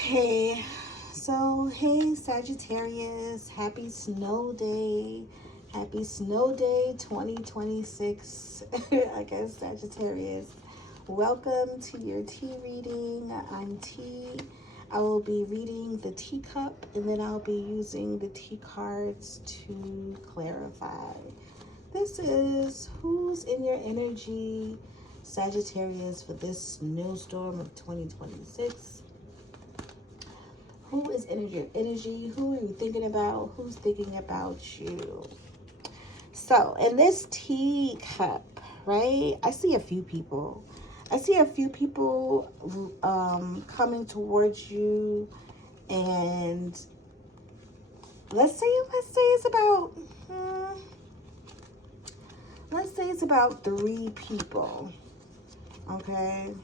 Okay, so hey Sagittarius, happy snow day. Happy snow day 2026. I guess Sagittarius. Welcome to your tea reading. I'm T. I will be reading the teacup and then I'll be using the tea cards to clarify. This is who's in your energy, Sagittarius, for this snowstorm of 2026. Who is in your energy? Who are you thinking about? Who's thinking about you? So, in this teacup, right? I see a few people. I see a few people coming towards you, and let's say it's about 3 people, okay,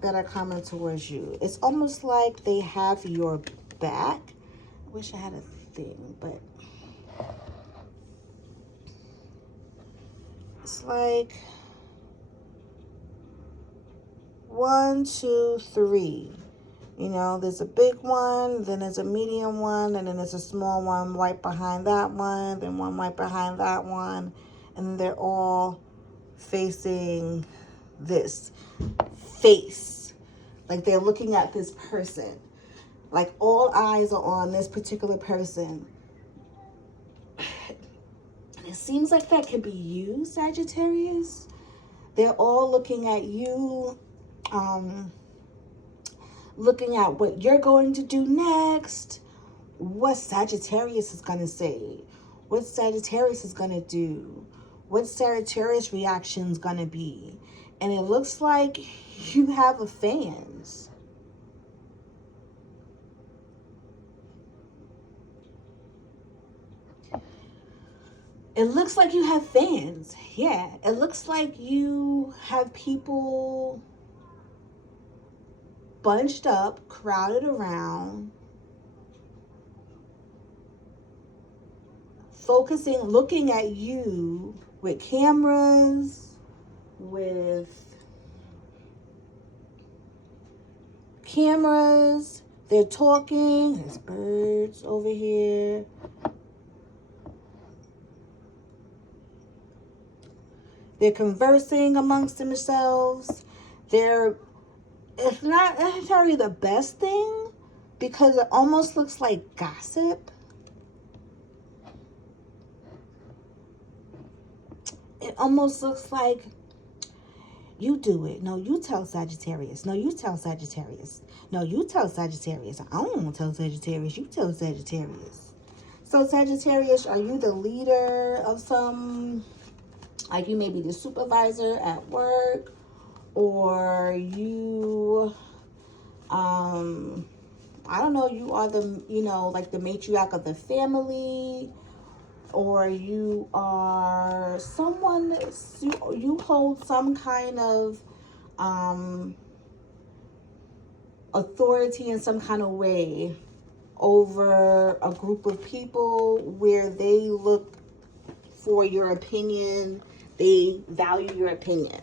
that are coming towards you. It's almost like they have your back. I wish I had a thing, but it's like 1, 2, 3. You know, there's a big one, then there's a medium one, and then there's a small one right behind that one, then one right behind that one, and they're all facing this face. Like they're looking at this person. Like all eyes are on this particular person. And it seems like that could be you, Sagittarius. They're all looking at you, looking at what you're going to do next, what Sagittarius is going to say, what Sagittarius is going to do, what Sagittarius reaction is going to be. And it looks like you have a fans. It looks like you have fans. Yeah, it looks like you have people bunched up, crowded around, focusing, looking at you with cameras, they're talking, there's birds over here. They're conversing amongst themselves. It's not necessarily the best thing because it almost looks like gossip. It almost looks like, you do it. No, you tell Sagittarius. No, you tell Sagittarius. No, you tell Sagittarius. I don't want to tell Sagittarius. You tell Sagittarius. So Sagittarius, are you the leader of some, like you may be the supervisor at work, or you, I don't know, you are the, like the matriarch of the family, or you are someone, you hold some kind of authority in some kind of way over a group of people where they look for your opinion, they value your opinion.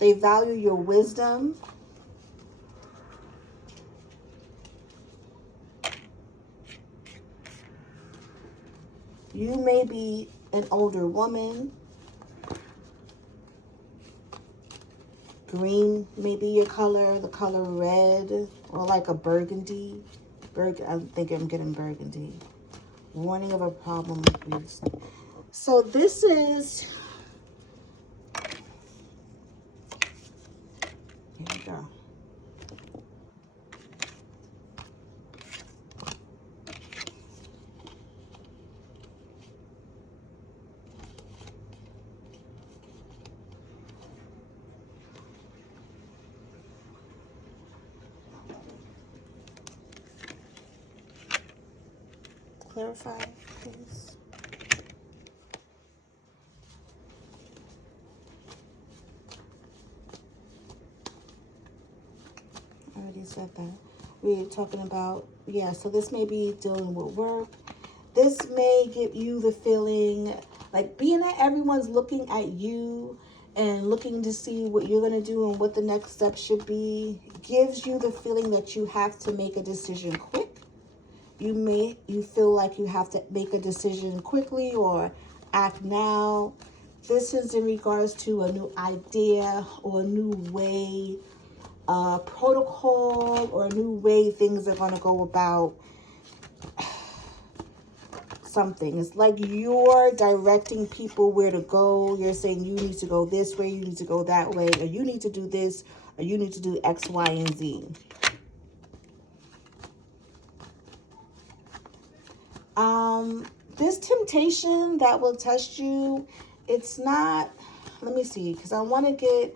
They value your wisdom. You may be an older woman. Green may be your color, the color red, or like a burgundy. I think I'm getting burgundy. Warning of a problem with weeds. So this is, here we go. Clarify, please. I already said that. We're talking about, yeah, so this may be dealing with work. This may give you the feeling like being that everyone's looking at you and looking to see what you're going to do and what the next step should be, gives you the feeling that you have to make a decision quick. You feel like you have to make a decision quickly or act now. This is in regards to a new idea or a new way, protocol, or a new way things are going to go about something. It's like you're directing people where to go. You're saying you need to go this way, you need to go that way, or you need to do this, or you need to do X, Y, and Z. This temptation that will test you, it's not, let me see, because I want to get,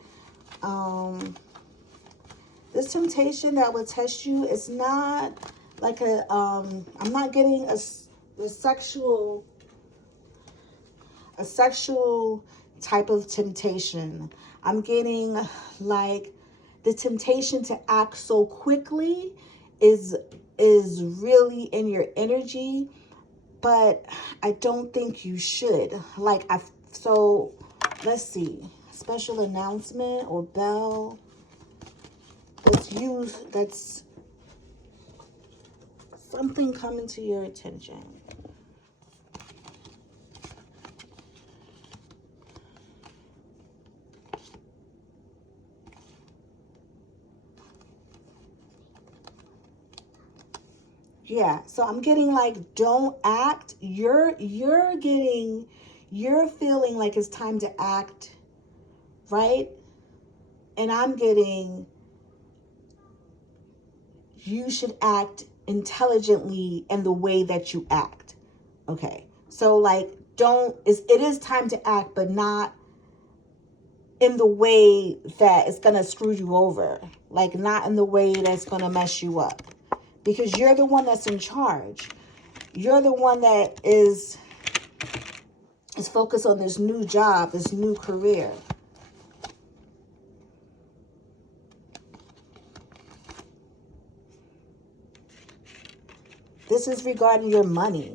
this temptation that will test you, it's not like a, I'm not getting a sexual type of temptation. I'm getting like the temptation to act so quickly is really in your energy, but I don't think you should. Like, so let's see, special announcement or bell that's used, that's something coming to your attention. Yeah, so I'm getting like, don't act. You're feeling like it's time to act, right? And I'm getting, you should act intelligently in the way that you act. Okay, so like, it is time to act, but not in the way that it's gonna screw you over. Like, not in the way that's gonna mess you up. Because you're the one that's in charge. You're the one that is focused on this new job, this new career. This is regarding your money.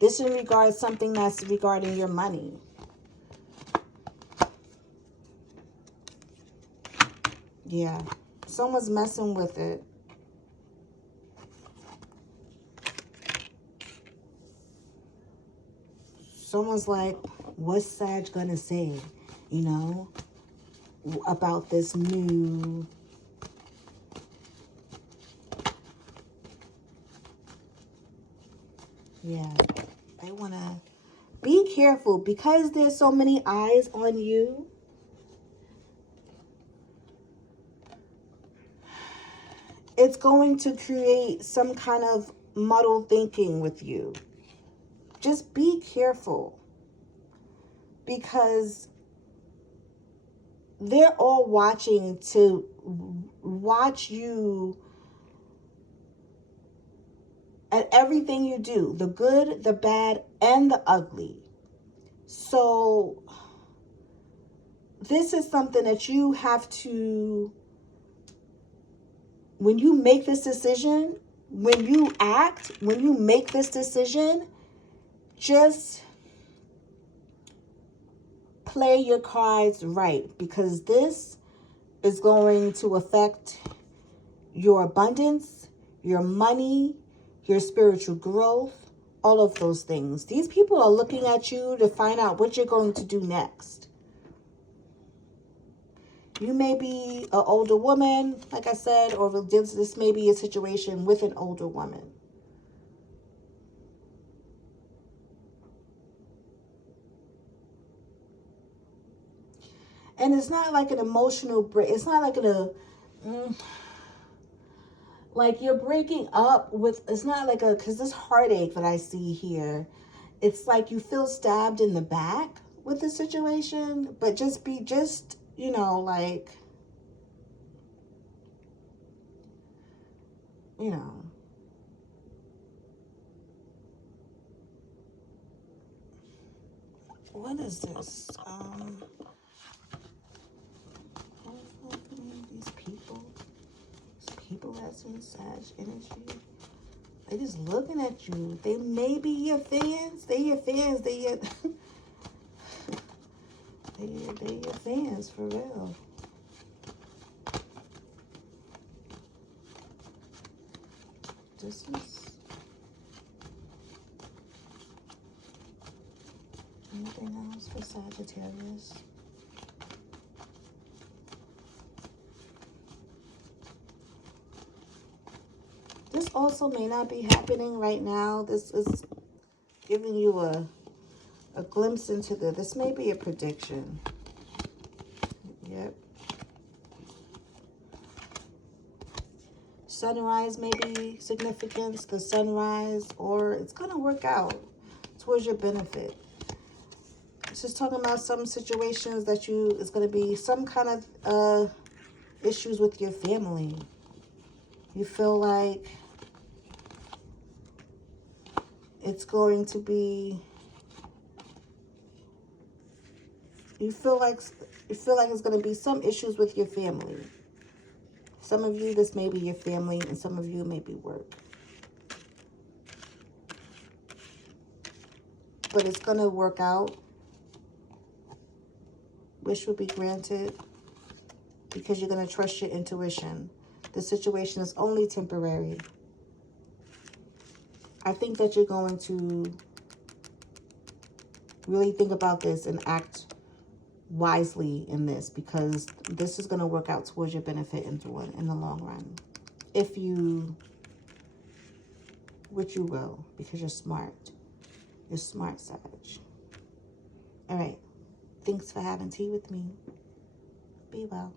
This is regarding something that's regarding your money. Yeah, someone's messing with it. Someone's like, what's Sag gonna say, you know, about this new... Yeah, they want to be careful because there's so many eyes on you. It's going to create some kind of muddled thinking with you. Just be careful, because they're all watching to watch you at everything you do, the good, the bad, and the ugly. So this is something that you have to, when you make this decision, when you act, when you make this decision, just play your cards right, because this is going to affect your abundance, your money, your spiritual growth, all of those things. These people are looking at you to find out what you're going to do next. You may be an older woman, like I said, or this may be a situation with an older woman. And it's not like an emotional break. It's not like like you're breaking up with, it's not like because this heartache that I see here, it's like you feel stabbed in the back with the situation, but just, you know, like, you know. What is this? These people that's in Sag energy, they just looking at you. They may be your fans. They your fans. They They're your fans, for real. This is... anything else for Sagittarius? This also may not be happening right now. This is giving you a glimpse into this may be a prediction. Yep. Sunrise may be significance, the sunrise, or it's going to work out towards your benefit. It's just talking about some situations that it's going to be some kind of issues with your family. You feel like it's going to be, you feel like it's going to be some issues with your family. Some of you, this may be your family, and some of you may be work. But it's going to work out. Wish will be granted because you're going to trust your intuition. The situation is only temporary. I think that you're going to really think about this and act wisely in this, because this is going to work out towards your benefit in the long run. If you, which you will, because you're smart. You're smart, Sag. All right. Thanks for having tea with me. Be well.